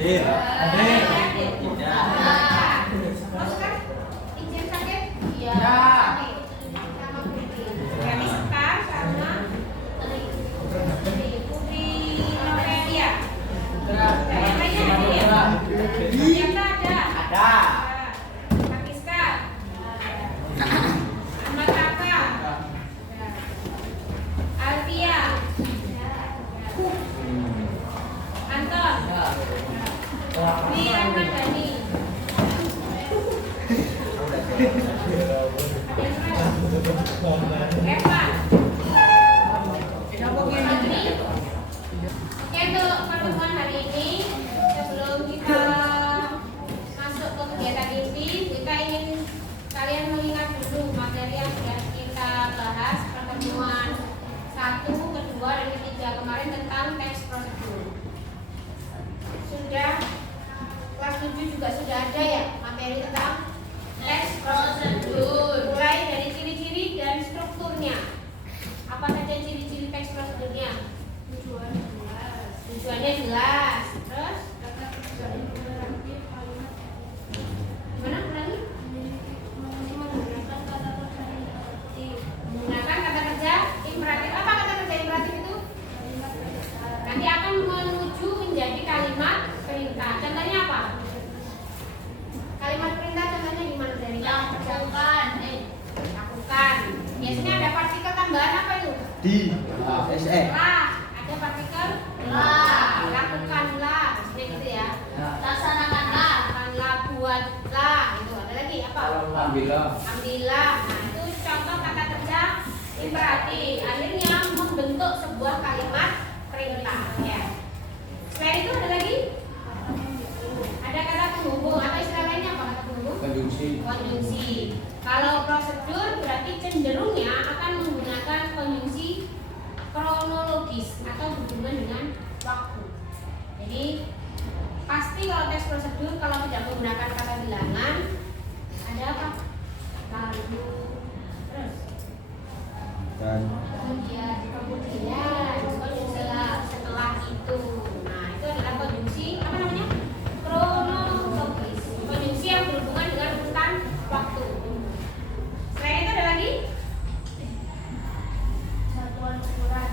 Hadir. Hadir. Tidak. Terus kan izin sakit? Iya. Sakit. Sama Putri. Berarti Sekar sama Putri Novelia. Yang lainnya hadir ya? Yang ada. Ada. Kak Iska. Ahmad Raka. Alvia. Anton. Wiran Madani. Eva. Fitri. Oke, untuk pertemuan hari ini sebelum kita masuk ke kegiatan inti, kita ingin kalian mengingat dulu materi yang sudah kita bahas pertemuan 1, kedua, dan ketiga kemarin tentang teks prosedur. Sudah kelas 7 juga sudah ada ya materi tentang teks prosedur, mulai dari ciri-ciri dan strukturnya. Apa saja ciri-ciri teks prosedurnya? Tujuannya jelas. Terus gimana ulangi? Menggunakan kata kerja imperatif. Apa kata kerja imperatif itu? Nanti akan menuju menjadi kalimat perintah. Contohnya apa? Kalimat perintah contohnya gimana dari lakukan? Lakukan. Biasanya ada partikel tambahan apa itu? Di. SE. Lah. Ada partikel lah. Lakukanlah. Maksudnya gitu ya. Laksanakanlah. Lakukanlah. Buatlah. Itu ada lagi apa? Ambillah. Ambillah. Nah itu contoh kata kerja imperatif. Akhirnya membentuk sebuah kalimat perintah. Ya. Selain itu ada lagi? Ada kata penghubung atau istilah lainnya apa kata penghubung? Konjungsi. Konjungsi. Kalau prosedur berarti cenderungnya akan menggunakan konjungsi kronologis atau hubungan dengan waktu. Jadi pasti kalau teks prosedur kalau tidak menggunakan kata bilangan ada apa? Lalu terus Dan kemudian setelah itu. Nah itu adalah konjungsi apa namanya? Kronologis. Konjungsi yang berhubungan dengan urutan waktu. Selain itu ada lagi? Satuan ukuran.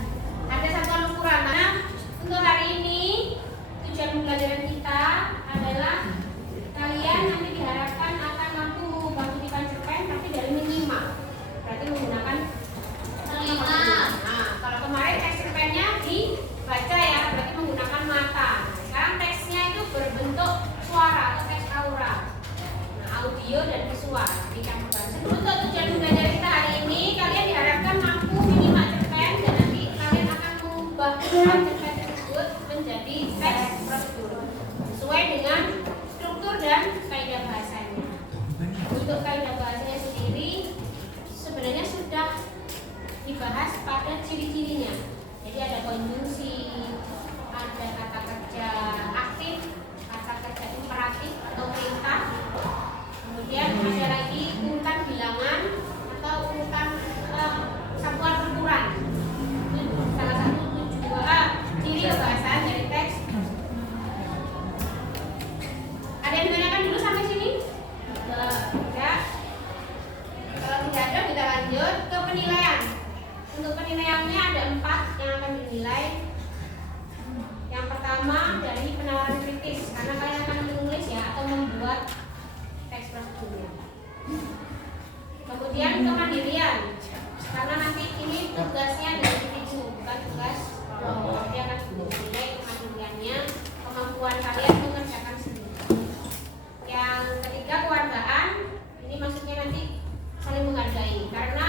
Ada satuan ukuran. Nah, untuk hari ini tujuan pembelajaran kita adalah kalian nanti diharapkan akan mampu mengubah kutipan cerpen tapi dari minimal. Berarti menggunakan telinga. Nah, kalau kemarin teks cerpennya dibaca ya, berarti menggunakan mata. Sekarang teksnya itu berbentuk suara atau teks aura. Nah, audio dan visual dicampurkan. Untuk tujuan pembelajaran kita hari ini, kalian diharapkan mampu minimal cerpen dan nanti kalian akan mengubah cerpen tersebut menjadi teks prosedur sesuai dengan struktur dan kaidah bahasanya. Untuk kaidah bahasanya sendiri sebenarnya sudah dibahas pada ciri-cirinya. Jadi ada konjungsi, ada kata kerja aktif, kata kerja imperatif atau perintah. Kemudian ada lagi urutan bilangan atau urutan satuan ukuran. Itu salah satu ciri kebahasaan dari teks. Ada yang ditanyakan dulu sampai sini? Tidak. Kalau tidak ada kita lanjut ke penilaian. Untuk penilaiannya ada 4 yang akan dinilai. Yang pertama dari penawaran kritis karena kalian akan menulis ya atau membuat teks prosedurnya. Kemudian kemandirian karena nanti ini tugasnya dari individu bukan tugas kelompok. Dia akan menilai kemandiriannya, kemampuan kalian mengerjakan sendiri. Yang ketiga kewargaan, ini maksudnya nanti saling menghargai karena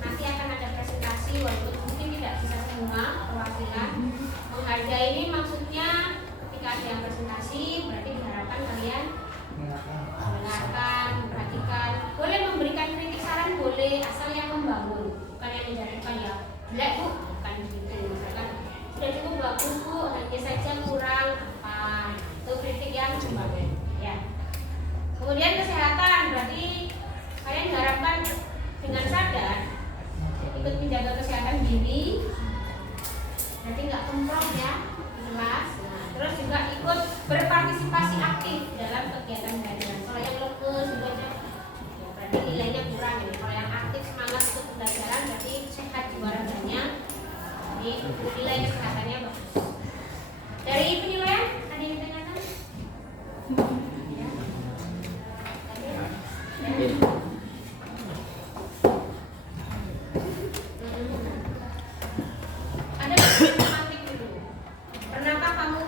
nanti akan ada presentasi walaupun mungkin tidak bisa semua perwakilan. Menghargai ini maksudnya ketika ada yang presentasi berarti diharapkan kalian mendengarkan, memperhatikan, boleh memberikan kritik saran boleh asal yang membangun, bukan yang menjatuhkan ya jelek bu, bukan gitu. Misalkan sudah cukup bagus bu, hanya saja kurang apa, itu kritik yang membangun ya. Kemudian kesehatan berarti kalian diharapkan dengan sadar ikut menjaga kesehatan diri, berarti nggak kemprong ya, jelas. Nah, terus juga ikut berpartisipasi aktif dalam kegiatan belajar. Kalau yang lemes belajar ya berarti nilainya kurang ya. Kalau yang aktif semangat untuk pembelajaran berarti sehat jiwa raganya. Jadi nilai kesehatannya bagus. Dari penilaian ada yang ditanyakan? Ya. Ada matematik dulu. Pernahkah kamu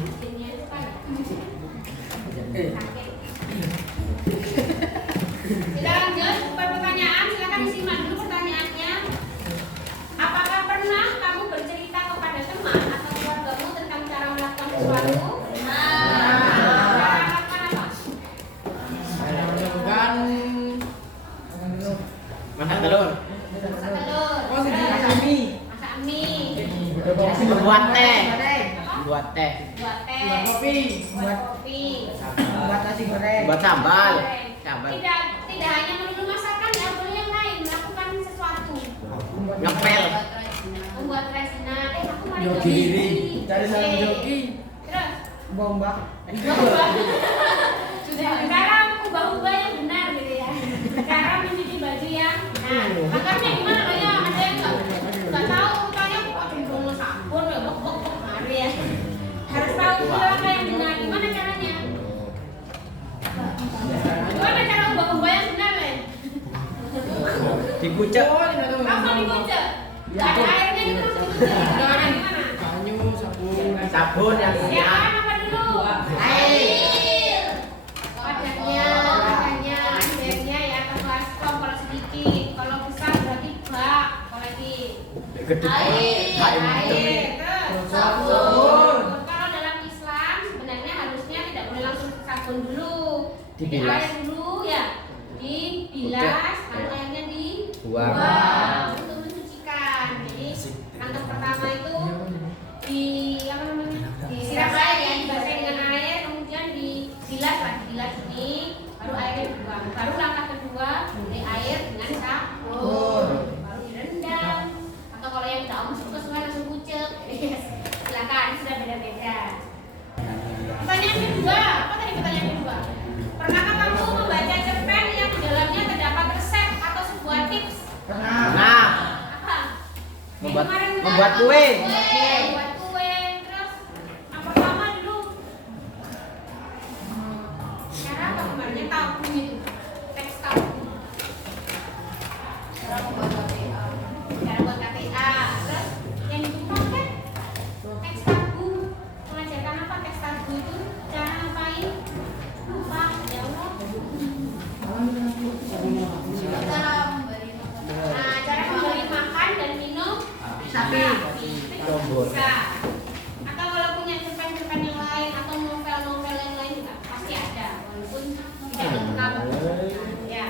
mesinnya itu kan sakit. Kita lanjut pertanyaan, silakan disimak dulu pertanyaannya. Apakah pernah kamu bercerita kepada teman atau keluargamu tentang cara melakukan sesuatu? Cara melakukan apa? Masak telur. Masak telur. Masak mie. Masak mie. Buat teh. Apa? Buat teh. Buat teh. Buat kopi. Buat kopi. Buat nasi goreng. Buat sambal. Sambal. Tidak hanya melulu masakan ya, boleh yang lain, melakukan sesuatu. Ngepel. Membuat resina. Aku mau Jogi. Cari sarung jogi. Terus Bombak. cara ubah-ubah yang benar gitu ya. Cara mencuci baju yang makannya gimana loh ya? Ada yang nggak tahu rupanya kok cenderung sabun ya bok mari ya. Harus tahu cara yang benar. Gimana caranya? Gimana cara ubah-ubah yang benar Len? Dikucek. Langsung dikucek. Ada airnya itu terus dikucek. Gimana? Banyu, sabun. Sabun yang Ya minyak. kan apa dulu? Air. Wadahnya, airnya ya atau baskom kalau sedikit, kalau besar berarti bak. Kalau lagi Gede. air, terus sabun. Kalau dalam Islam sebenarnya harusnya tidak boleh langsung sabun dulu. Jadi Dibilas. air dulu ya, dibilas, lalu airnya Buang. dibuang untuk mencucikan. Jadi langkah pertama itu apa namanya? Disiram air ya, dibasahi dengan air, kemudian dibilas lah, dibilas ini, baru airnya dibuang. Baru langkah kedua, beri air dengan sabun, baru direndam. Atau kalau yang tidak suka langsung kucek, silakan, sudah beda-beda. Pertanyaan kedua, apa tadi pertanyaan kedua? Pernahkah kamu membaca cerpen yang di dalamnya terdapat resep atau sebuah tips? Pernah. Nah, Apa? Membuat- Yang kemarin membuat kita kue. Membuat kue. Terus yang pertama dulu. Cara apa kemarin? Tabung itu. Teks tabung. Cara buat KPA. Terus yang itu paket teks tabung. Mengajarkan apa teks tabung itu? Cara ngapain? Lupa. Ya Allah. Nah, cara memberi makan dan minum sapi. Bisa. Atau kalau punya cerpen-cerpen yang lain atau novel-novel yang lain juga pasti ada, walaupun tidak lengkap. Ya.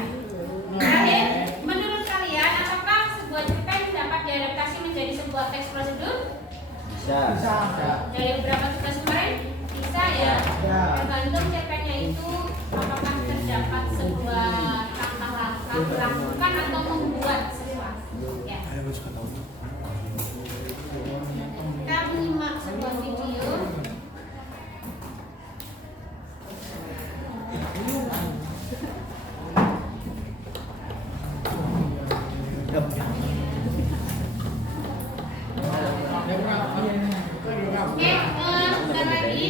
Terakhir, menurut kalian apakah sebuah cerpen dapat diadaptasi menjadi sebuah teks prosedur? bisa. Dari beberapa tugas kemarin bisa ya. Ya. Tergantung cerpennya itu apakah terdapat sebuah langkah-langkah melakukan atau membuat sesuatu. Ya. Kita menyimak sebuah video. Oke, sebentar lagi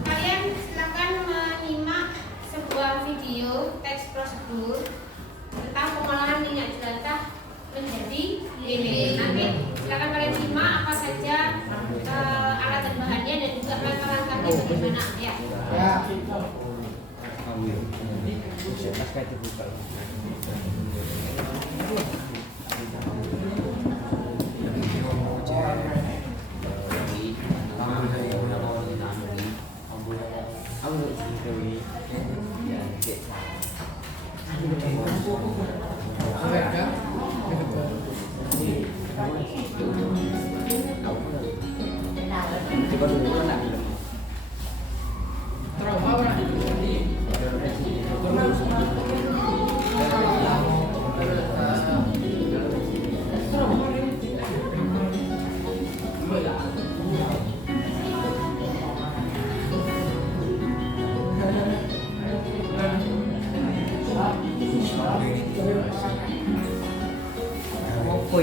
kalian silakan menyimak sebuah video teks prosedur tentang pengolahan minyak jelantah menjadi lilin. Nanti silakan kalian simak apa saja alat dan bahannya dan juga langkah-langkahnya bagaimana ya. Ya. Pas kayak dibuka.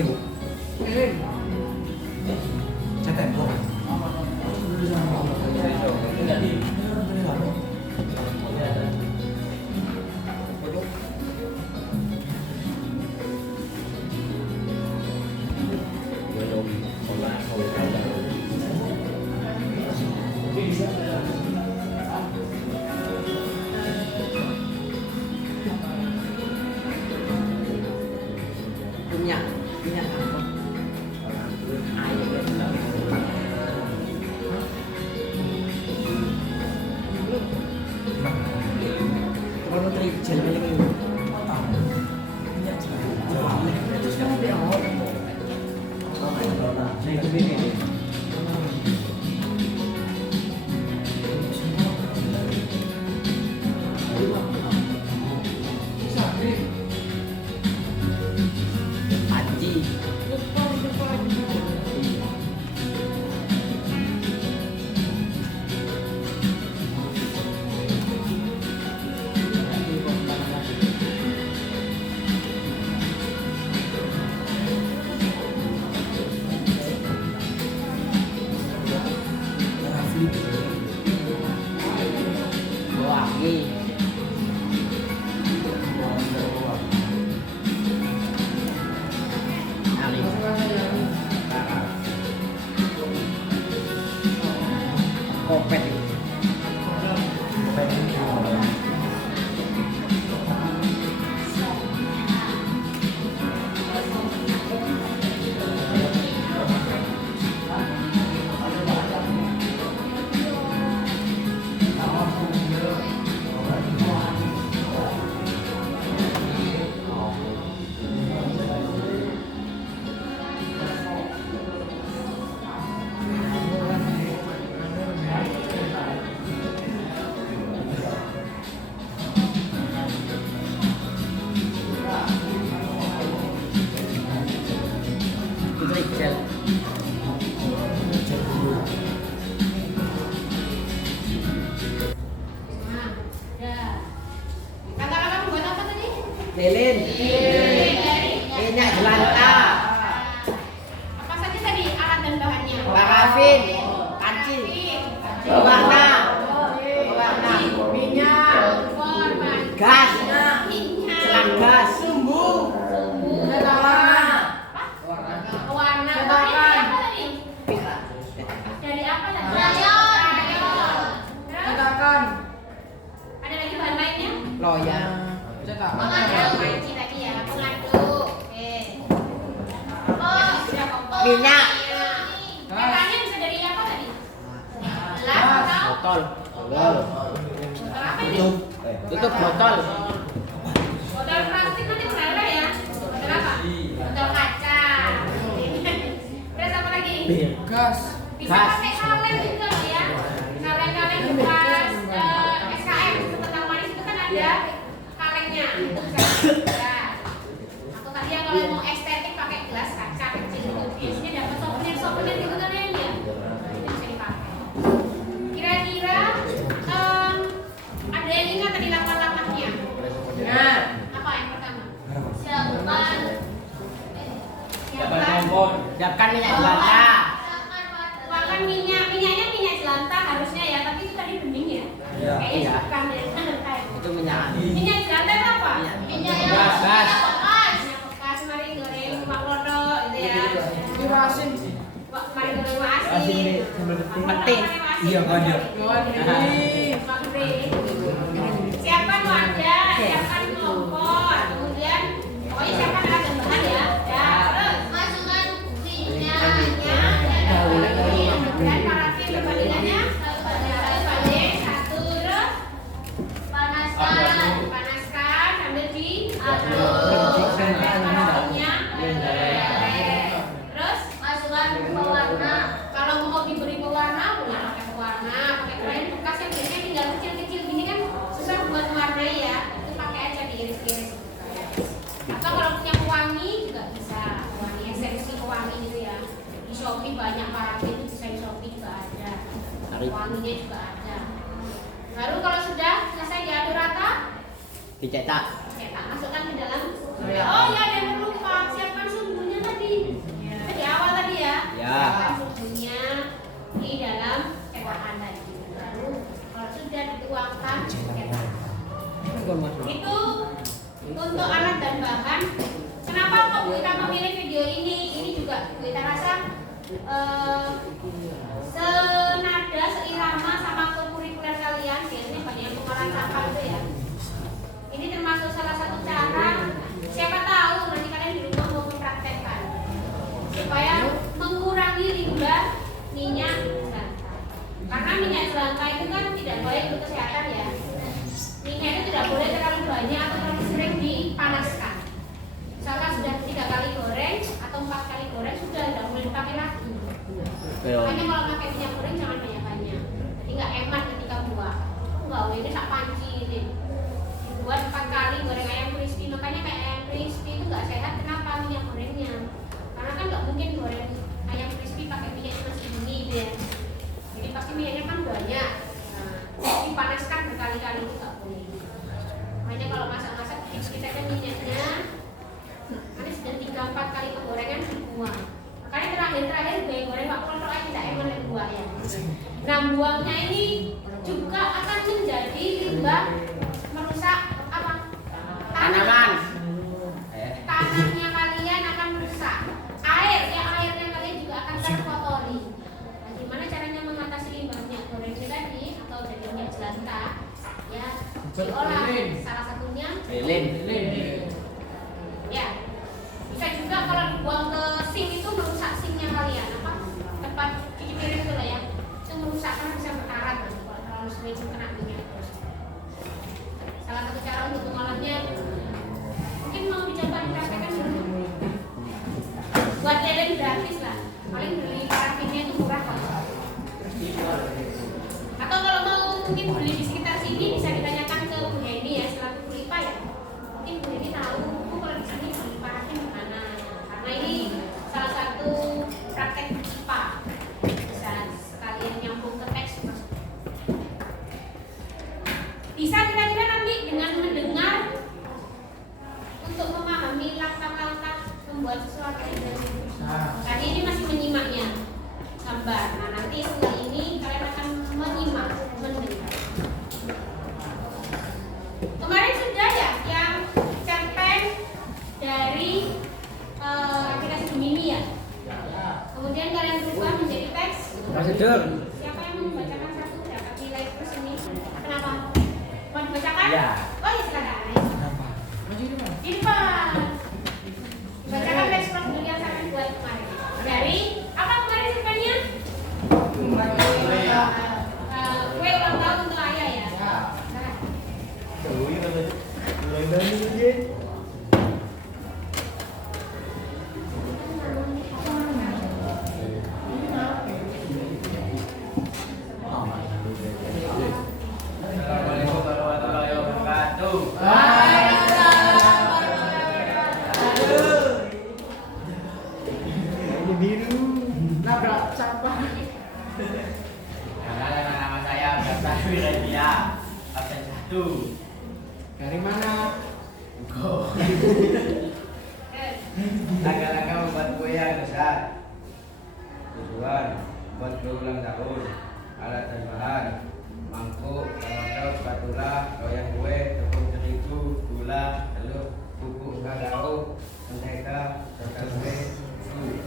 ibu. Saya tempo. Belum olah olah. Minyak apa? Kalau menteri jalan lagi. Terus kamu dia mau? Saya itu begini. Haji. Wangi. Alim. Kopet. Itu Excel. Nah, udah. Kata-kata kamu buat apa tadi? Lilin. Dari Minyak jelantah. apa saja tadi alat dan bahannya? Parafin. Panci. Pewarna. Pewarna. Minyak. Gas. Selang gas. Sumbu. Warna dari apa tadi? Dari apa tadi? Rayon. Terus ada lagi bahan lainnya? Loyang. Pengaduk panci tadi ya, pengaduk. Oke. Sudah kompor. Minyak. Bahannya bisa dari apa tadi? Gelas atau Botol. botol apa ini? Tutup botol. Botol plastik nanti berapa ya? Botol apa? Botol kaca. Terus apa lagi? Gas. Bisa pakai kaleng juga loh ya. Kaleng-kaleng bekas SKM tentang manis itu kan ada kalengnya. Bisa. Atau tadi yang kalau mau estetik pakai gelas kaca kecil itu biasanya dapat souvenir gitu kan ya. Itu bisa dipakai. Kira-kira ada yang ingat tadi lapan-lapannya? Nah. Apa yang pertama? Siapkan. Siapkan minyak jelantah. Tuangkan minyaknya minyak jelantah harusnya ya, tapi itu tadi bening ya. Iya. Kayaknya bukan ya. Itu minyak. Minyak jelantah itu apa? Minyak yang Gas, gas. minyak bekas, mari goreng makrono gitu ya. Dirasin. Mari goreng asin. Penting. Iya, ada. Siapkan wadah, siapkan kompor, kemudian pokoknya siapkan alat dan bahan ya. Ya, terus masukkan minyaknya, dan parafin perbandingannya satu, terus panaskan sambil diaduk sampai parafinnya terus masukkan pewarna. Kalau mau diberi pewarna boleh pakai pewarna, pakai kain bekas yang biasanya tinggal kecil-kecil gini kan susah buat mewarnai ya, itu pakai aja diiris-iris. Atau kalau punya pewangi juga bisa, pewangi esensi pewangi gitu ya. Di Shopee banyak parafin itu bisa di Shopee juga ada. Wanginya juga ada. Lalu kalau sudah selesai diaduk rata, Dicetak. cetak masukkan ke dalam. Oh ya, dan perlu lupa siapkan sumbunya tadi. juga Bu Ita rasa senada, seirama sama kurikuler kalian. Biasanya banyak yang pengolahan sampah itu ya. Ini termasuk salah satu cara, siapa tahu nanti kalian di rumah mau mempraktekkan supaya mengurangi limbah minyak jelantah. Karena minyak jelantah itu kan tidak baik untuk kesehatan ya. Minyak itu tidak boleh terlalu banyak atau terlalu sering dipanaskan. Misalkan sudah 3 kali goreng atau 4 kali goreng sudah tidak boleh dipakai lagi. Makanya kalau pakai minyak goreng jangan banyak-banyak. Jadi nggak hemat ketika buat. Enggak, ini tak panci ini. Buat 4 kali goreng ayam crispy. Makanya kayak ayam crispy itu nggak sehat. Kenapa minyak gorengnya? Karena kan nggak mungkin goreng ayam crispy pakai minyak cuma segini ya. Jadi pasti minyaknya kan banyak. Nah, dipanaskan berkali-kali itu nggak boleh. Makanya kalau masak-masak kita kan minyaknya nanti sudah 3-4 kali penggorengan dibuang. Makanya terakhir goreng Pak Proto aja tidak emang buang ya. Nah buangnya ini juga akan menjadi limbah merusak apa? Tanaman. Tanahnya kalian akan rusak. Airnya kalian juga akan terkotori. Nah, gimana caranya mengatasi limbah minyak goreng ini tadi atau dari minyak jelantah? Ya diolah. Salah satunya Lilin. ya. Bisa juga kalau dibuang ke sink itu merusak sinknya kalian apa? Tempat cuci piring itu lah ya. Itu merusak karena bisa berkarat kalau terlalu sering kena minyak terus. Salah satu cara untuk mengolahnya mungkin mau dicoba dipraktekkan dulu. Buat lilin gratis lah. Paling beli parafinnya itu murah kok. Atau kalau mau mungkin beli di sekitar sini bisa ditanyakan ke Bu Heni ya selaku Bu Ipa ya. Mungkin Bu Heni tahu Bu kalau di sini beli parafin di mana. Karena ini salah satu praktek IPA. Bisa sekalian nyambung ke teks Mas. Bisa kira-kira nanti dengan mendengar untuk memahami langkah-langkah membuat sesuatu yang dari tadi ini masih menyimaknya gambar. Nah nanti setelah ini kalian akan menyimak, mendengar. Kemarin sudah ya yang cerpen dari aplikasi Gemini ya. Kemudian kalian berubah menjadi teks. Prosedur. Siapa yang mau membacakan satu dapat nilai terus ini? Kenapa? Mau dibacakan? Ya. Oh ya silakan. Kenapa? Di depan. Bacakan teks prosedur yang saya buat kemarin. Dari apa kemarin cerpennya? Kue ulang tahun untuk ayah ya. Nah, Assalamualaikum warahmatullahi wabarakatuh. Nabrak sampah. Kenalkan nama saya Bapak Wiredia. Absen 1. Dari mana? Langkah-langkah membuat kue yang besar. Tujuan buat kue ulang tahun. Alat dan bahan: mangkuk, sendok, spatula, loyang kue, tepung terigu, gula, telur, bubuk kakao, mentega, serta kue, susu.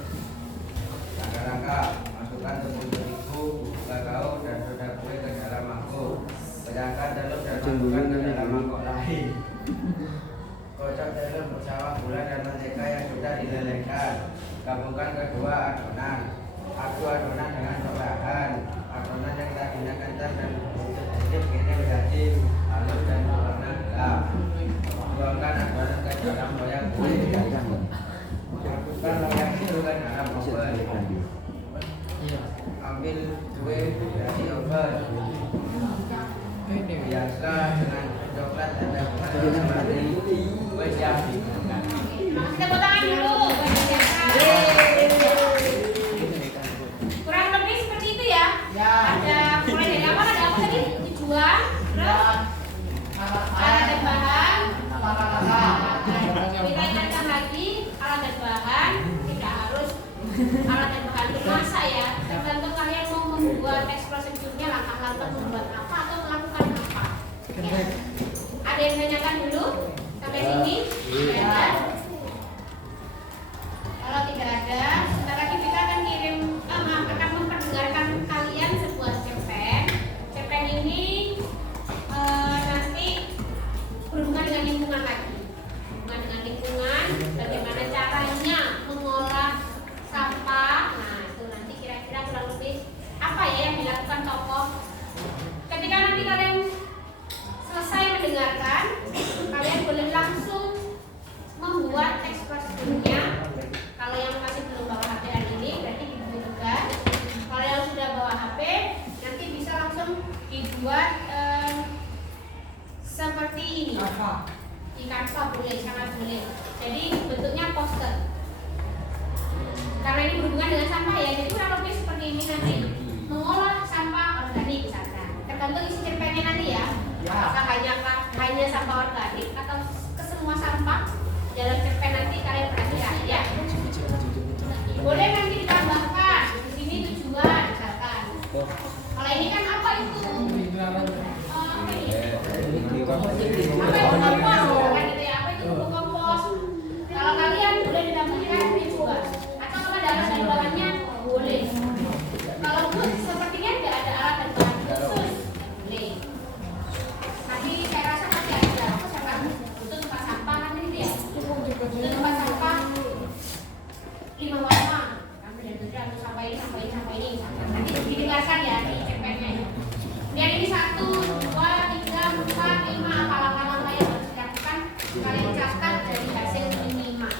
Langkah-langkah: masukkan tepung terigu, bubuk kakao, dan soda kue ke dalam mangkuk. Pecahkan telur dan masukkan ke dalam mangkuk lain. Kocok telur bersama gula dan mentega yang sudah dilelehkan. Gabungkan kedua adonan. Aduk adonan dengan perlahan. Adonan yang tadinya kencang dan sedikit kini menjadi halus dan berwarna gelap. Tuangkan adonan ke dalam loyang kue. Masukkan loyang itu ke dalam oven. Ambil kue dari oven. Biasa dengan coklat dan seperti kue siap digunakan. kita tepuk tangan dulu. Kurang lebih seperti itu ya. Ada mulai dari apa? Ada apa tadi? Tujuan, terus alat dan bahan. Kita ingatkan lagi alat dan bahan tidak harus alat dan bahan memasak ya. Tergantung kalian mau membuat teks prosedurnya langkah-langkah membuat apa atau melakukan apa. Ya. Ada yang menanyakan dulu sampai sini? Tidak ada. Kalau tidak ada, Di Canva boleh, sangat boleh. Jadi bentuknya poster. Karena ini berhubungan dengan sampah ya, jadi kurang lebih seperti ini nanti mengolah sampah organik misalkan. Tergantung isi cerpennya nanti ya. Apakah hanya sampah organik atau ke semua sampah dalam cerpen nanti kalian perhatikan ya. Boleh nanti ditambahkan di sini tujuan misalkan. Kalau ini kan apa itu? Apa itu kompos? Kan gitu ya. Apa itu pupuk kompos? Kalau kalian boleh ditambahkan ini juga. Atau kalau ada alat dan bahannya boleh. Kalau bus sepertinya tidak ada alat dan bahan khusus. Boleh. Nanti saya rasa pasti ada. Aku siapa? Untuk tempat sampah kan gitu ya. Untuk tempat sampah 5 warna. Kami dan tujuan untuk sampah ini. Nanti didengarkan ya di cerpennya. Dan ini 1, 2, 3, 4, 5 langkah-langkah yang harus dilakukan. Kalian catat dari hasil minimal.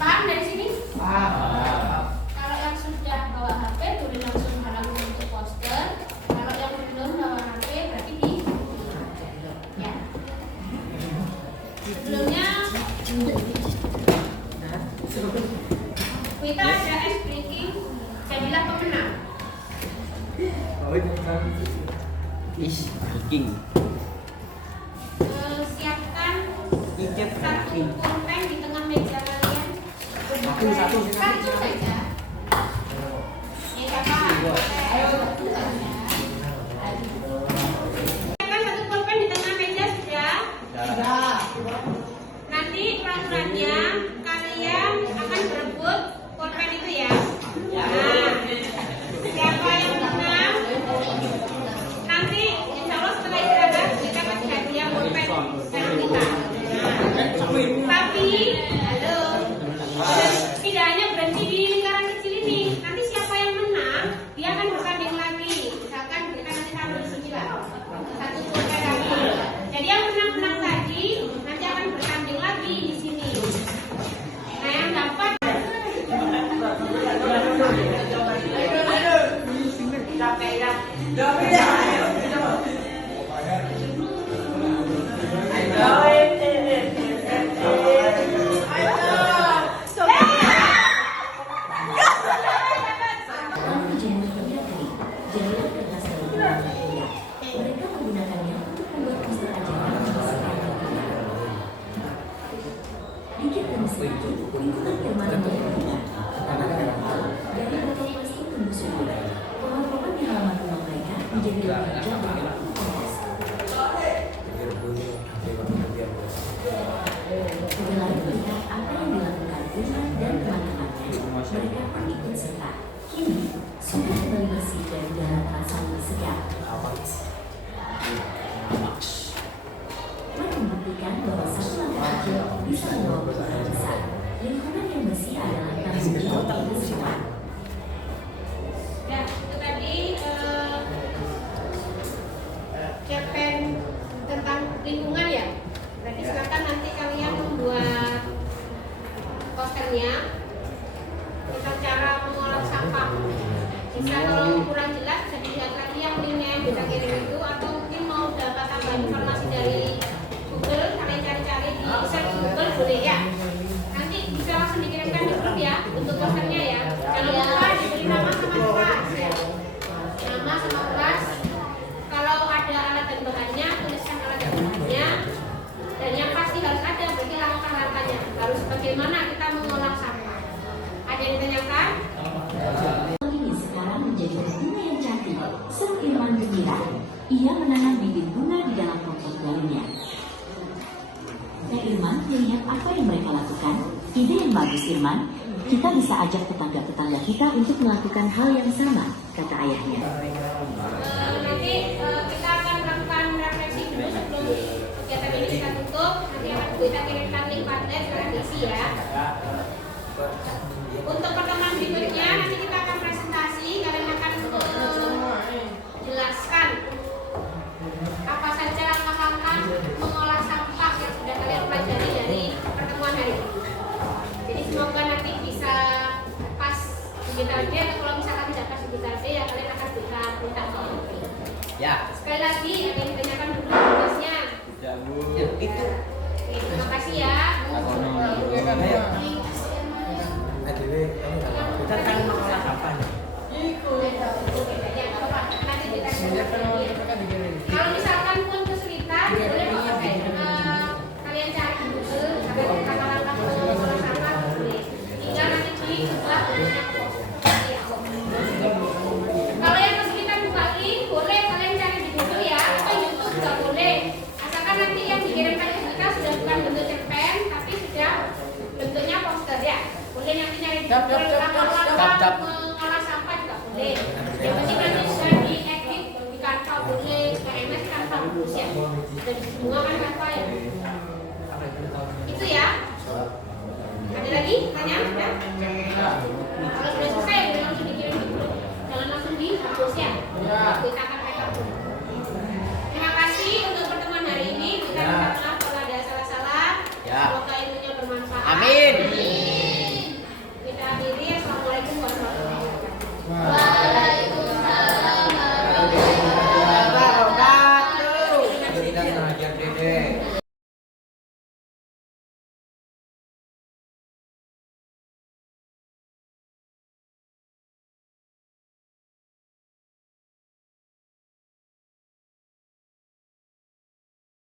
Paham dari sini? Kalau yang sudah bawa HP boleh langsung halang untuk poster. Kalau yang belum bawa HP berarti di ya. Sebelumnya kita ada ice breaking. Jadilah pemenang. Siapkan satu pulpen di tengah meja kalian. Satu saja. Ya siapa? Satu saja. Siapkan satu pulpen di tengah meja sudah. Nanti peraturannya kalian akan berebut pulpen itu ya. Nah, siapa yang menang? Nanti insya Allah setelah istirahat kita kasih hadiah pulpen dari kita. Tapi, halo, tidak hanya berhenti di lingkaran kecil ini. Nanti siapa yang menang, dia akan bertanding lagi. Misalkan kita nanti taruh di sini lah, satu pulpen lagi. Jadi yang menang tadi nanti akan bertanding lagi di sini. Nah yang dapat Lalu jamur hingga kering. Jadilah kertas dari bahan hingga. Mereka menggunakannya untuk membuat poster ajaran di sekitar dunia. Dikit demi sedikit, lingkungan permainan berkembang. Dari botol plastik tumbuh subur. Pohon-pohon di halaman rumah mereka menjadi lebih hijau dan lebih panas. Selain melihat apa yang dilakukan Uma dan teman-temannya, mereka pun ikut serta. Kini, sudah kembali bersih dan udara terasa lebih segar. Uma membuktikan bahwa satu langkah kecil bisa membawa perubahan besar. Lingkungan yang bersih adalah tanggung jawab kita semua. ya itu tadi cerpen tentang lingkungan ya. Berarti silakan nanti kalian membuat posternya tentang cara mengolah sampah. Bisa kalau kurang jelas bisa dilihat lagi yang linknya yang kita kirim itu, atau mungkin mau dapat tambahan informasi dari Google, kalian cari-cari di search Google boleh ya. Nanti bisa langsung dikirimkan di grup ya untuk posternya ya. Jangan lupa diberi nama sama kelas ya. Nama sama kelas. Kalau ada alat dan bahannya, tuliskan alat dan bahannya. Dan yang pasti harus ada berarti langkah-langkahnya. Harus bagaimana kita mengolah sampah. Ada yang ditanyakan? Ini sekarang menjadi bunga yang cantik. Sang Irman gembira. Ia menanam bibit bunga di dalam potong galunya. Teh Irman melihat apa yang mereka lakukan. Ide yang bagus, Irman. Kita bisa ajak tetangga-tetangga kita untuk melakukan hal yang sama, kata ayahnya. Nanti kita akan melakukan refleksi dulu sebelum kegiatan ini kita tutup. Nanti akan kita kirimkan link paket kalian isi ya. Untuk pertemuan berikutnya nanti kita akan presentasi. Kalian akan jelaskan apa saja langkah-langkah mengolah sampah yang sudah kalian pelajari dari pertemuan hari ini. Jadi semoga nanti bisa pas digital day, atau kalau misalkan tidak pas digital day ya kalian akan bisa minta kopi. Ya. Sekali lagi ada yang ditanyakan dulu tugasnya. Itu. Oke, terima kasih ya. Adewe, kamu nggak apa-apa. Kita kan mengolah kapan? Nanti dikasih. Kalau misalkan pun kesulitan, boleh pakai kalian cari dulu sampai langkah-langkah mengolah sampah boleh. Tinggal nanti diubah bentuknya kok. Kalau yang kesulitan buka link, boleh kalian cari di Google ya, atau YouTube juga boleh. Asalkan nanti yang dikirimkan ke kita sudah bukan bentuk cerpen, tapi sudah bentuknya poster ya. Boleh nanti nyari di Google langkah-langkah mengolah sampah juga boleh. Yang penting nanti sudah diedit di Canva boleh, KMS Canva bagus ya. Dan semua kan Canva ya. Itu ya. Ada lagi pertanyaan? Sudah? Kalau sudah selesai, boleh langsung dikirim di grup. Jangan langsung dihapus ya. Kita akan backup dulu. Terima kasih untuk pertemuan hari ini. Kita minta maaf kalau ada salah-salah. Ya. Semoga ilmunya bermanfaat. Amin. Kita akhiri. Assalamualaikum warahmatullahi wabarakatuh. Wah.